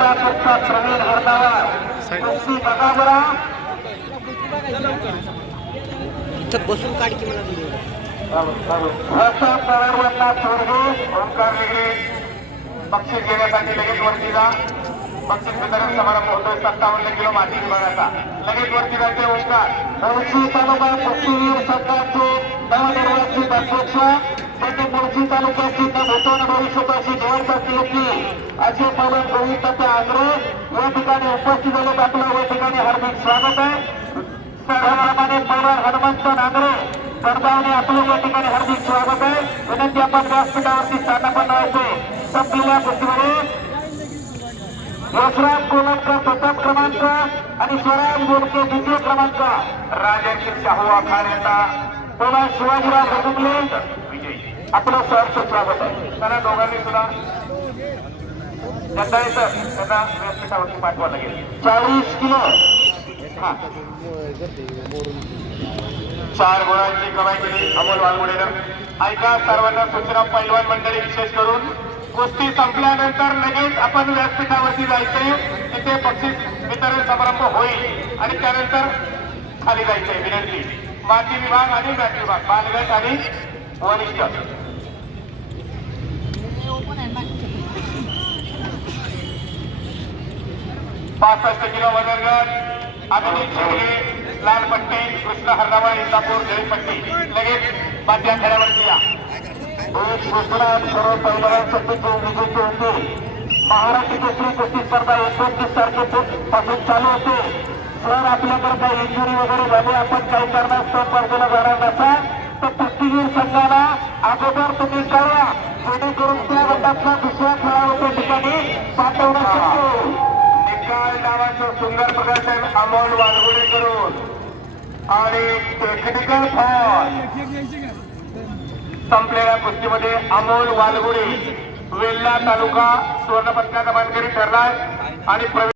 इंदापूरचा प्रवीण हरदावा कुस्ती बघा बरा इथं बसून काढ की मला प्रवीणला चोरगे ओंकार वेगळे बक्षीस घेण्यासाठी लगेच वरती जा. बक्षीस वितरण समारंभ होतोय 57 किलो माती विभागाचा. लगेच वरती जाते ओंकार. मुळशी तालुका कुस्तीगीर संघाचे नवनिर्वाचित अध्यक्ष त्यांनी मुळशी तालुक्याची भूतोन भविष्याची निवड करते होती असे पवन गोविंद आंग्रे या ठिकाणी उपस्थित झाले. आपलं या ठिकाणी हार्दिक स्वागत आहे. सर्वप्रमाणे पवन हनुमंत नांगरे सरदारने आपलं या ठिकाणी हार्दिक स्वागत आहे. विनंती आपण व्यासपीठावरती स्थानापन्न व्हायचे. संपलेल्या कुस्तीमध्ये यशराज कोलटकर प्रथम क्रमांक आणि स्वराज बोलके द्वितीय क्रमांक. राजर्षी शाहू आखाड्याचा पुन्हा शिवाजीराव रघुमले आपलं सहर्ष स्वागत आहे. त्यांना दोघांनी सुद्धा गद्दारी सर त्यांना व्यासपीठावरती पाठवायला लागेल. 40 किलो 4 गुणांची कमाई केली अमोल वालगुडेनं. ऐका सर्वांना सूचना. पैलवान मंडळी विशेष करून कुस्ती संपल्यानंतर लगेच आपण व्यासपीठावरती जायचे. तिथे बक्षीस वितरण समारंभ होईल आणि त्यानंतर खाली जायचंय. विनंती. माती विभाग आणि बॅट विभाग बालगट आणि वरिष्ठ 65 किलो वजन गट अभिजित शेगले लाल पट्टी कृष्ण हरदावा इंदापूर जळी पट्टी. लगेच माती आखाड्यावरती या. एक सूचना सर्व पैलवानांसाठी विजेते होते. महाराष्ट्र केसरी कुस्ती स्पर्धा 29 तारखेपासून चालू होते. जर आपल्याकडे काही इंजुरी वगैरे झाली आपण काही कारणास्तव स्पर्धेला जाणार नसाल तर कुस्तीगीर संघाला अगोदर तुम्ही कळवा जेणेकरून त्या गटातला दुसऱ्या खेळाडूच्या ठिकाणी पाठवणं शक्य होईल. निकाल डावाचं सुंदर प्रदर्शन अमोल वालगुडे करून आणि टेक्निकल फॉल. संपलेल्या कुस्तीमध्ये अमोल वालगुडे वेल्हा तालुका सुवर्णपदकाचा मानकरी ठरलाय आणि